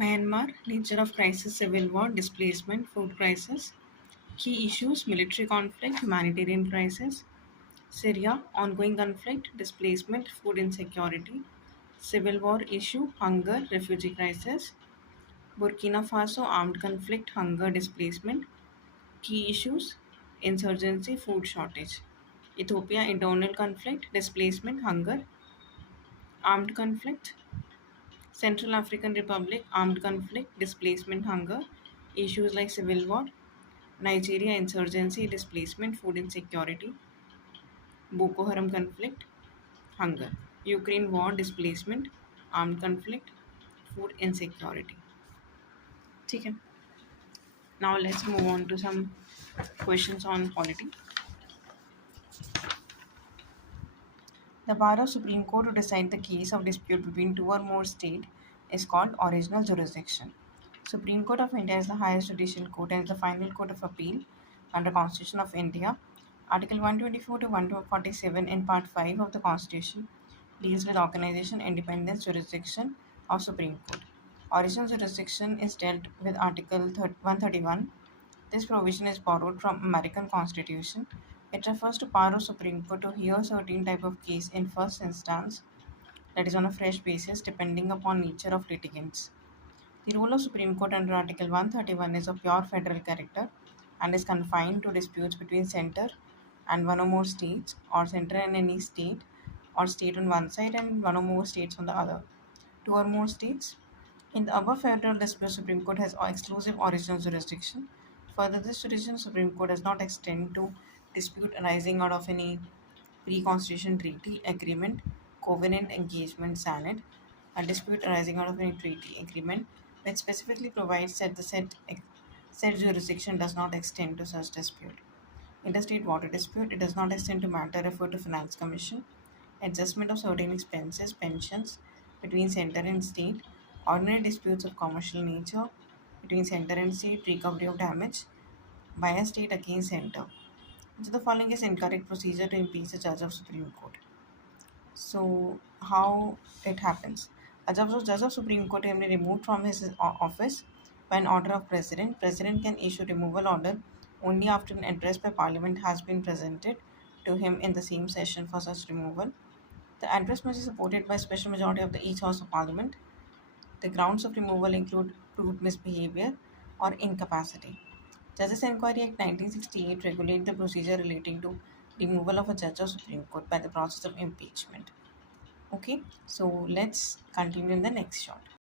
Myanmar, nature of crisis, civil war, displacement, food crisis. Key issues, military conflict, humanitarian crisis. Syria, ongoing conflict, displacement, food insecurity. Civil war issue, hunger, refugee crisis. Burkina Faso, armed conflict, hunger, displacement. Key issues, insurgency, food shortage. Ethiopia, internal conflict, displacement, hunger, armed conflict. Central African Republic, armed conflict, displacement, hunger, issues like civil war. Nigeria, insurgency, displacement, food insecurity. Boko Haram conflict, hunger. Ukraine war, displacement, armed conflict, food insecurity. ठीक है. Now let's move on to some questions on polity. The power of Supreme Court to decide the case of dispute between two or more states is called original jurisdiction. Supreme Court of India is the highest judicial court and is the final court of appeal under Constitution of India. Article 124 to 147 in Part 5 of the Constitution deals with organization, independence, jurisdiction of Supreme Court. Original jurisdiction is dealt with Article 131. This provision is borrowed from American Constitution. It refers to power of Supreme Court to hear certain type of case in first instance, that is on a fresh basis depending upon nature of litigants. The role of Supreme Court under Article 131 is of pure federal character and is confined to disputes between center and one or more states, or center and any state, or state on one side and one or more states on the other. Two or more states. In the above federal dispute, Supreme Court has exclusive original jurisdiction. Further, this jurisdiction Supreme Court does not extend to dispute arising out of any pre-constitution treaty, agreement, covenant, engagement, sanad, a dispute arising out of any treaty, agreement, which specifically provides that the said jurisdiction does not extend to such dispute. Interstate water dispute, it does not extend to matter referred to Finance Commission, adjustment of certain expenses, pensions between center and state, ordinary disputes of commercial nature between center and state, recovery of damage by a state against center. So the following is incorrect procedure to impeach a judge of Supreme Court. So how it happens? A judge of Supreme Court can be removed from his office by an order of President. President can issue removal order only after an address by Parliament has been presented to him in the same session for such removal. The address must be supported by a special majority of the each House of Parliament. The grounds of removal include proved misbehavior or incapacity. Judges Enquiry Act 1968 regulate the procedure relating to removal of a judge of Supreme Court by the process of impeachment. Okay, so let's continue in the next shot.